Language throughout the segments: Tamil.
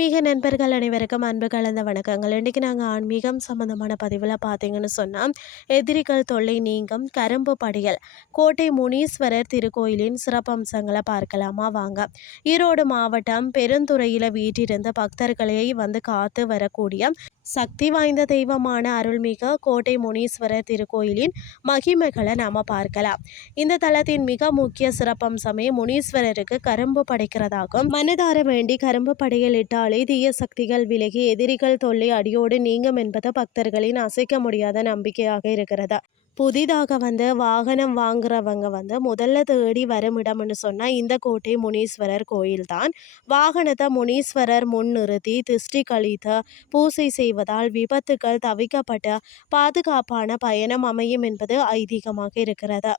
ஆன்மீக நண்பர்கள் அனைவருக்கும் அன்பு கலந்த வணக்கங்கள். இன்றைக்கி நாங்கள் ஆன்மீகம் சம்மந்தமான பதிவில் பார்த்தீங்கன்னு சொன்னால், எதிரிகள் தொல்லை நீங்கும் கரும்பு படையல் கோட்டை முனீஸ்வரர் திருக்கோயிலின் சிறப்பம்சங்களை பார்க்கலாமா வாங்க. ஈரோடு மாவட்டம் பெருந்துறையில் வீட்டிலிருந்து பக்தர்களை வந்து காத்து வரக்கூடிய சக்தி வாய்ந்த தெய்வமான அருள்மிகு கோட்டை முனீஸ்வரர் திருக்கோயிலின் மகிமைகளை நாம் பார்க்கலாம். இந்த தலத்தின் மிக முக்கிய சிறப்பம்சமே முனீஸ்வரருக்கு கரும்பு படைக்கிறதாகும். மனதார வேண்டி கரும்பு படையல் இட்டாலே தீய சக்திகள் விலகி எதிரிகள் தொல்லை அடியோடு நீங்கும் என்பது பக்தர்களின் அசைக்க முடியாத நம்பிக்கையாக இருக்கிறது. புதிதாக வந்து வாகனம் வாங்குறவங்க வந்து முதல்ல தேடி வரும் இடம்னு சொன்னால் இந்த கோட்டை முனீஸ்வரர் கோயில் தான். வாகனத்தை முனீஸ்வரர் முன் நிறுத்தி திருஷ்டி கழித்து பூசை செய்வதால் விபத்துகள் தவிர்க்கப்பட்டு பாதுகாப்பான பயணம் அமையும் என்பது ஐதீகமாக இருக்கிறது.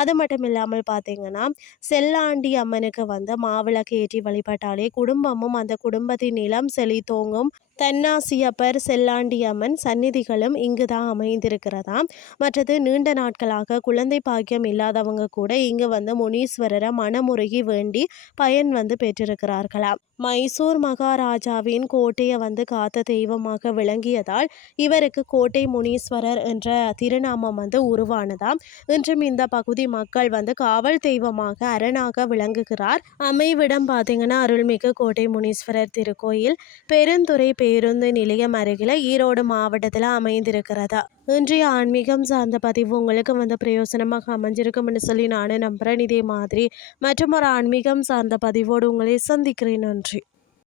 அது மட்டும் இல்லாமல் பார்த்தீங்கன்னா, செல்லாண்டி அம்மனுக்கு வந்து மாவிளக்கு ஏற்றி வழிபட்டாலே குடும்பமும் அந்த குடும்பத்தின் நிலம் செழித்தோங்கும். தென்னாசியப்பர் செல்லாண்டி அம்மன் சந்நிதிகளும் இங்கு தான் அமைந்திருக்கிறதாம். மற்றது நீண்ட நாட்களாக குழந்தை பாக்கியம் இல்லாதவங்க கூட இங்கு வந்து முனீஸ்வரரை மனமுருகி வேண்டி பயன் வந்து பெற்றிருக்கிறார்களாம். மைசூர் மகாராஜாவின் கோட்டையை வந்து காத்த தெய்வமாக விளங்கியதால் இவருக்கு கோட்டை முனீஸ்வரர் என்ற திருநாமம் வந்து உருவானதாம். இன்றும் இந்த பகுதி மக்கள் வந்து காவல் தெய்வமாக அரணாக விளங்குகிறார். அமைவிடம் பார்த்தீங்கன்னா, அருள்மிகு கோட்டை முனீஸ்வரர் திருக்கோயில் பெருந்துறை பேருந்து நிலையம் அருகில் ஈரோடு மாவட்டத்தில் அமைந்திருக்கிறதா. இன்றைய ஆன்மீகம் சார்ந்த பதிவு உங்களுக்கு வந்து பிரயோசனமாக அமைஞ்சிருக்கும்னு சொல்லி நானும் நம்புகிறேன். இதே மாதிரி மற்றும் ஒரு ஆன்மீகம் சார்ந்த பதிவோடு உங்களை சந்திக்கிறேன். நன்றி.